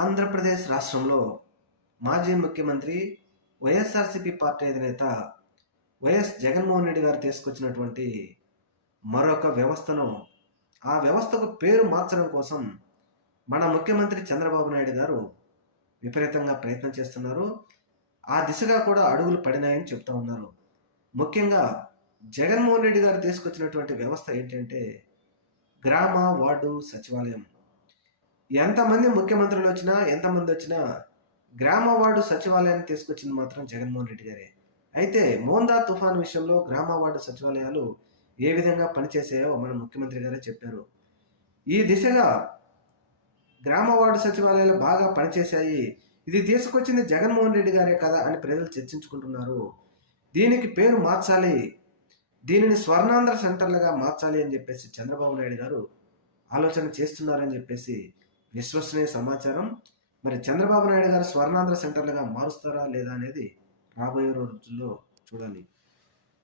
ఆంధ్రప్రదేశ్ రాష్ట్రంలో మాజీ ముఖ్యమంత్రి వైఎస్ఆర్సీపీ పార్టీ అధినేత వైఎస్ జగన్మోహన్ రెడ్డి గారు తీసుకొచ్చినటువంటి మరొక వ్యవస్థను ఆ వ్యవస్థకు పేరు మార్చడం కోసం మన ముఖ్యమంత్రి చంద్రబాబు నాయుడు గారు విపరీతంగా ప్రయత్నం చేస్తున్నారు. ఆ దిశగా కూడా అడుగులు పడినాయని చెప్తా ఉన్నారు. ముఖ్యంగా జగన్మోహన్ రెడ్డి గారు తీసుకొచ్చినటువంటి వ్యవస్థ ఏంటంటే గ్రామ వార్డు సచివాలయం. ఎంతమంది ముఖ్యమంత్రులు వచ్చినా ఎంతమంది వచ్చినా గ్రామ వార్డు సచివాలయాన్ని తీసుకొచ్చింది మాత్రం జగన్మోహన్ రెడ్డి గారే. అయితే మోందా తుఫాన్ విషయంలో గ్రామ వార్డు సచివాలయాలు ఏ విధంగా పనిచేసాయో మన ముఖ్యమంత్రి గారే చెప్పారు. ఈ దిశగా గ్రామ వార్డు సచివాలయాలు బాగా పనిచేశాయి. ఇది తీసుకొచ్చింది జగన్మోహన్ రెడ్డి గారే కదా అని ప్రజలు చర్చించుకుంటున్నారు. దీనికి పేరు మార్చాలి. దీనిని స్వర్ణాంధ్ర సెంటర్లుగా మార్చాలి అని చెప్పేసి చంద్రబాబు నాయుడు గారు ఆలోచన చేస్తున్నారని చెప్పేసి విశ్వసనీయ సమాచారం. మరి చంద్రబాబు నాయుడు గారు స్వర్ణాంధ్ర సెంటర్లుగా మారుస్తారా లేదా అనేది రాబోయే రోజుల్లో చూడాలి.